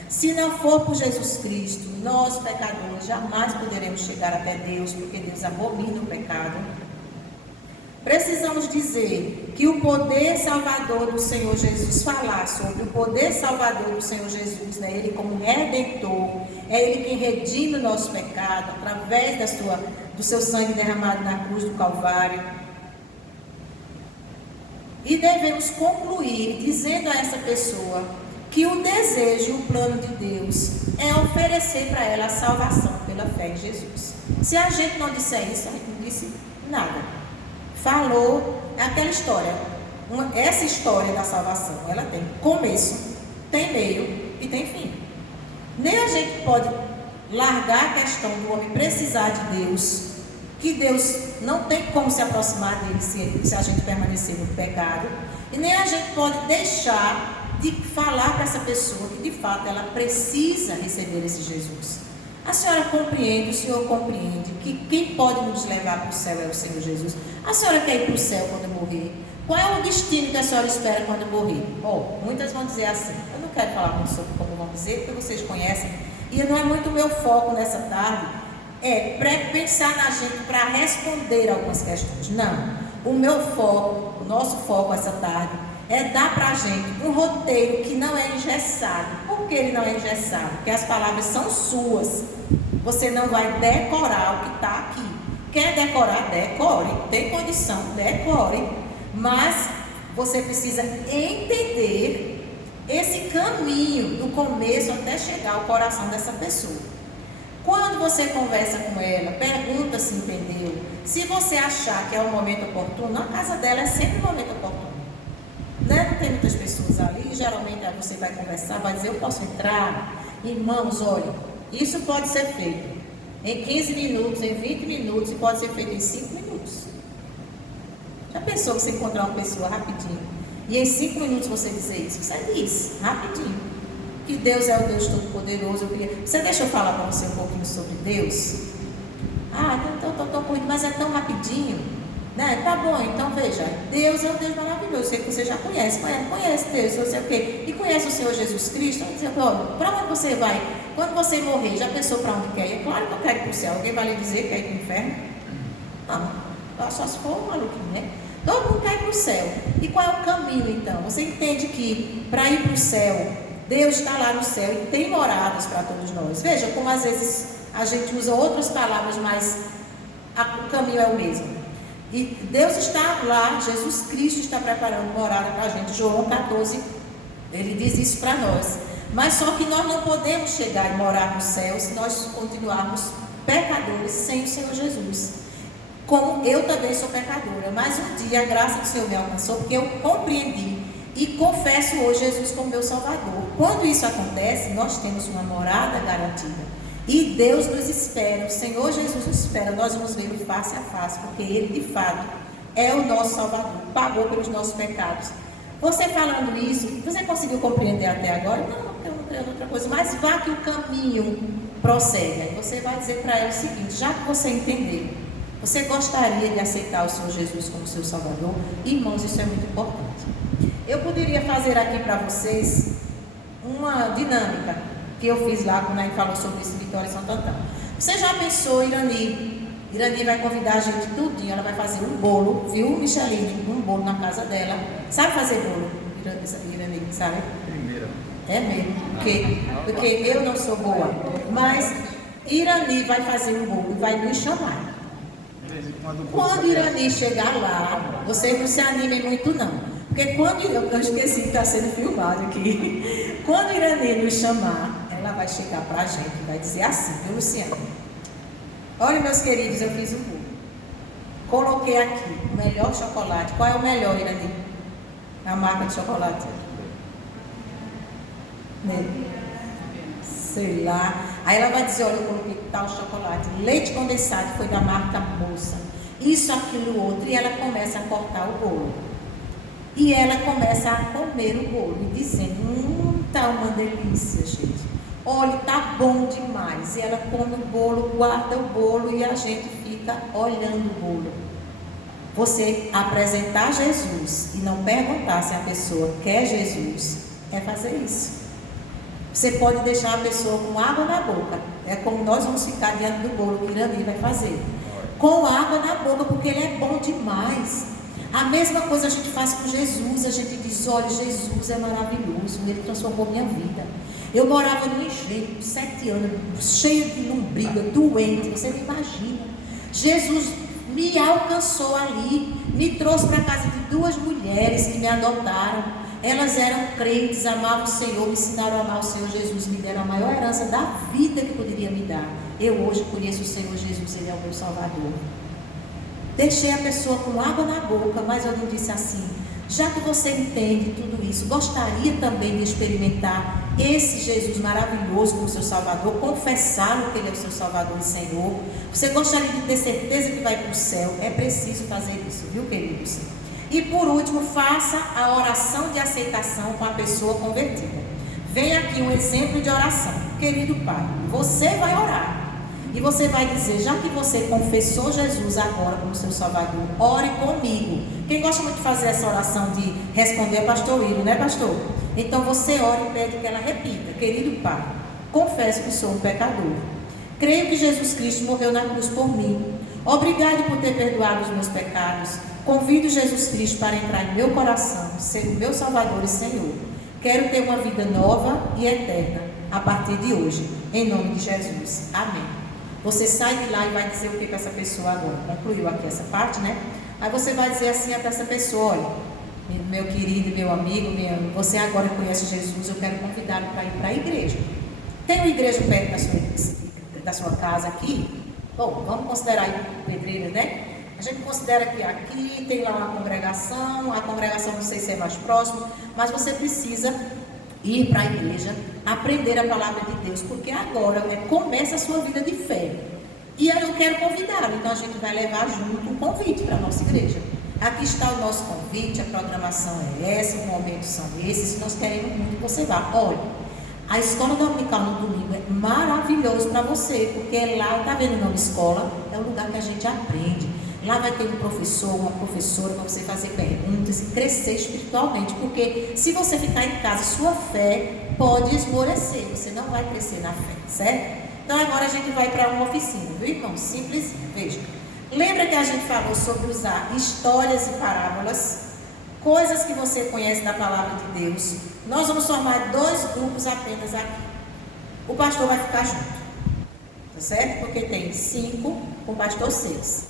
Se não for por Jesus Cristo, nós pecadores jamais poderemos chegar até Deus, porque Deus abomina o pecado. Precisamos dizer que o poder salvador do Senhor Jesus, falar sobre o poder salvador do Senhor Jesus, né? Ele como Redentor, é Ele quem redime o nosso pecado, através do seu sangue derramado na cruz do Calvário. E devemos concluir dizendo a essa pessoa que o desejo, o plano de Deus é oferecer para ela a salvação pela fé em Jesus. Se a gente não disser isso, a gente não disse nada. Falou aquela história. Essa história da salvação, ela tem começo, tem meio e tem fim. Nem a gente pode largar a questão do homem precisar de Deus, que Deus não tem como se aproximar dele se a gente permanecer no pecado, e nem a gente pode deixar de falar para essa pessoa que de fato ela precisa receber esse Jesus. A senhora compreende, o senhor compreende que quem pode nos levar para o céu é o Senhor Jesus. A senhora quer ir para o céu quando morrer? Qual é o destino que a senhora espera quando morrer? Muitas vão dizer assim. Eu não quero falar muito sobre como vão dizer, porque vocês conhecem, e não é muito o meu foco nessa tarde, pensar na gente para responder algumas questões. Não, o meu foco, o nosso foco essa tarde é dar para a gente um roteiro que não é engessado. Por que ele não é engessado? Porque as palavras são suas. Você não vai decorar o que está aqui. Quer decorar? Decore. Tem condição? Decore. Mas você precisa entender esse caminho do começo até chegar ao coração dessa pessoa. Quando você conversa com ela, pergunta se entendeu. Se você achar que é o momento oportuno, a casa dela é sempre o momento oportuno. Não tem muitas pessoas ali, geralmente você vai conversar, vai dizer, eu posso entrar? Irmãos, olha, isso pode ser feito em 15 minutos, em 20 minutos, e pode ser feito em 5 minutos. Já pensou que você encontrar uma pessoa rapidinho, e em 5 minutos você dizer isso? Você diz, rapidinho, que Deus é o Deus Todo-Poderoso. Você deixa eu falar para você um pouquinho sobre Deus? Então estou corrido, mas é tão rapidinho. Né? Tá bom, então veja, Deus é um Deus maravilhoso, sei que você já conhece Deus, eu sei o quê, e conhece o Senhor Jesus Cristo. Para onde você vai? Quando você morrer, já pensou para onde quer ir? É claro que eu quero ir para o céu. Alguém vai lhe dizer que quer ir para o inferno? Não, só se for um maluquinho, né? Todo mundo quer ir para o céu. E qual é o caminho então? Você entende que para ir para o céu, Deus está lá no céu e tem moradas para todos nós. Veja como às vezes a gente usa outras palavras, mas o caminho é o mesmo. E Deus está lá, Jesus Cristo está preparando morada para a gente. João 14, ele diz isso para nós. Mas só que nós não podemos chegar e morar no céu se nós continuarmos pecadores sem o Senhor Jesus. Como eu também sou pecadora, mas um dia a graça do Senhor me alcançou, porque eu compreendi e confesso hoje Jesus como meu Salvador. Quando isso acontece, nós temos uma morada garantida. E Deus nos espera, o Senhor Jesus nos espera, nós vamos vê-lo face a face, porque Ele de fato é o nosso Salvador, pagou pelos nossos pecados. Você falando isso, você conseguiu compreender até agora? Não, eu não creio em outra coisa, mas vá que o caminho prossegue. Aí você vai dizer para ela o seguinte, já que você entendeu, você gostaria de aceitar o Senhor Jesus como seu Salvador? Irmãos, isso é muito importante. Eu poderia fazer aqui para vocês uma dinâmica que eu fiz lá quando a gente falou sobre isso, Vitória e Santo Antão. Você já pensou, Irani? Irani vai convidar a gente tudinho, ela vai fazer um bolo, viu, Micheline? Um bolo na casa dela. Sabe fazer bolo, Irani, sabe? Primeira. É mesmo, porque eu não sou boa. Mas Irani vai fazer um bolo e vai me chamar. Quando Irani chegar lá, vocês não se animem muito não. Porque quando eu esqueci que está sendo filmado aqui. Quando Irani nos chamar, ela vai chegar para a gente e vai dizer assim, viu, Luciana? Olha, meus queridos, eu fiz um bolo. Coloquei aqui o melhor chocolate. Qual é o melhor, Irani? A marca de chocolate. sei lá. Aí ela vai dizer, olha, eu coloquei tal chocolate, leite condensado foi da marca Moça, isso, aquilo, outro, e ela começa a cortar o bolo. E ela começa a comer o bolo, e dizendo, tá uma delícia, gente. Olha, tá bom demais. E ela come o bolo, guarda o bolo e a gente fica olhando o bolo. Você apresentar Jesus e não perguntar se a pessoa quer Jesus, é fazer isso. Você pode deixar a pessoa com água na boca. É como nós vamos ficar diante do bolo que Irani vai fazer. Com água na boca, porque ele é bom demais. A mesma coisa a gente faz com Jesus. A gente diz, olha, Jesus é maravilhoso, ele transformou minha vida. Eu morava no engenho, com 7 anos, cheio de lombriga, doente, você não imagina. Jesus me alcançou ali, me trouxe para a casa de 2 mulheres que me adotaram. Elas eram crentes, amavam o Senhor, me ensinaram a amar o Senhor Jesus, me deram a maior herança da vida que poderia me dar. Eu hoje conheço o Senhor Jesus, Ele é o meu Salvador. Deixei a pessoa com água na boca, mas eu não disse assim, já que você entende tudo isso, gostaria também de experimentar esse Jesus maravilhoso como seu Salvador, confessá-lo que Ele é o seu Salvador e Senhor. Você gostaria de ter certeza que vai para o céu? É preciso fazer isso, viu, queridos? E por último, faça a oração de aceitação com a pessoa convertida. Vem aqui um exemplo de oração. Querido Pai, você vai orar. E você vai dizer, já que você confessou Jesus agora como seu Salvador, ore comigo. Quem gosta muito de fazer essa oração de responder é pastor William, né, pastor? Então você ora e pede que ela repita. Querido Pai, confesso que sou um pecador. Creio que Jesus Cristo morreu na cruz por mim. Obrigado por ter perdoado os meus pecados. Convido Jesus Cristo para entrar em meu coração, ser o meu Salvador e Senhor. Quero ter uma vida nova e eterna a partir de hoje. Em nome de Jesus. Amém. Você sai de lá e vai dizer o que para essa pessoa agora? Concluiu aqui essa parte, né? Aí você vai dizer assim para essa pessoa, olha, meu querido, meu amigo, você agora conhece Jesus, eu quero convidá-lo para ir para a igreja. Tem uma igreja perto da sua casa aqui? Bom, vamos considerar aí Pedreira, né? A gente considera que aqui tem lá uma congregação, a congregação não sei se é mais próximo, mas você precisa ir para a igreja, aprender a palavra de Deus, porque agora começa a sua vida de fé. E aí eu quero convidá-lo, então a gente vai levar junto um convite para a nossa igreja. Aqui está o nosso convite, a programação é essa, os momentos são esses, nós queremos muito que você vá. Olha, a escola dominical no domingo é maravilhoso para você, porque lá, tá vendo o nome escola? É o lugar que a gente aprende. Lá vai ter um professor, uma professora para você fazer perguntas e crescer espiritualmente, porque se você ficar em casa, sua fé pode esmorecer, você não vai crescer na fé, certo? Então agora a gente vai para uma oficina, viu, irmão? Simplesinho, veja. Lembra que a gente falou sobre usar histórias e parábolas, coisas que você conhece da palavra de Deus. Nós vamos formar 2 grupos apenas aqui. O pastor vai ficar junto, tá certo? Porque tem 5, com o pastor 6.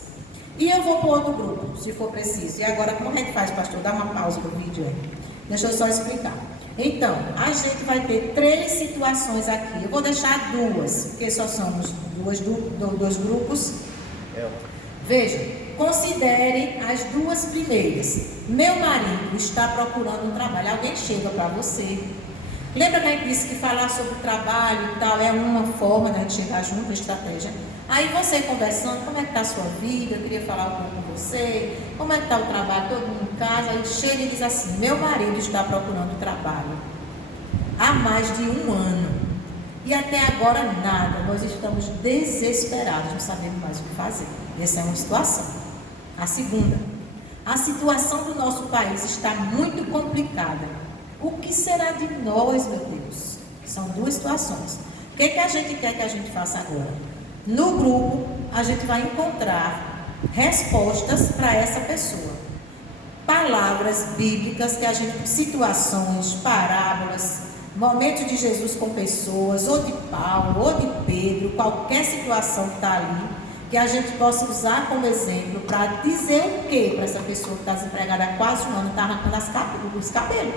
E eu vou para outro grupo, se for preciso. E agora, como é que faz, pastor? Dá uma pausa no vídeo aí. Deixa eu só explicar. Então, a gente vai ter 3 situações aqui. Eu vou deixar 2, porque só somos 2 grupos. Veja, considere as 2 primeiras. Meu marido está procurando um trabalho. Alguém chega para você. Lembra que a gente disse que falar sobre trabalho e tal é uma forma de chegar junto, uma estratégia. Aí você conversando, como é que está a sua vida, eu queria falar um pouco com você, como é que está o trabalho, todo mundo em casa, aí chega e diz assim, meu marido está procurando trabalho há mais de 1 ano, e até agora nada, nós estamos desesperados, não sabemos mais o que fazer. Essa é uma situação. A segunda, a situação do nosso país está muito complicada. O que será de nós, meu Deus? São 2 situações. O que a gente quer que a gente faça agora? No grupo, a gente vai encontrar respostas para essa pessoa. Palavras bíblicas que a gente, situações, parábolas, momentos de Jesus com pessoas, ou de Paulo, ou de Pedro, qualquer situação que está ali, que a gente possa usar como exemplo para dizer o que para essa pessoa que está desempregada há quase 1 ano, está arrancando os cabelos.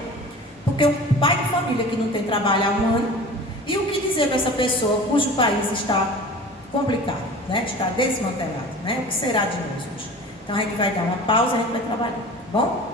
Porque o pai de família que não tem trabalho há 1 ano, e o que dizer para essa pessoa cujo país está complicado, né? Está desmantelado, né? O que será de nós hoje? Então a gente vai dar uma pausa, a gente vai trabalhar, bom?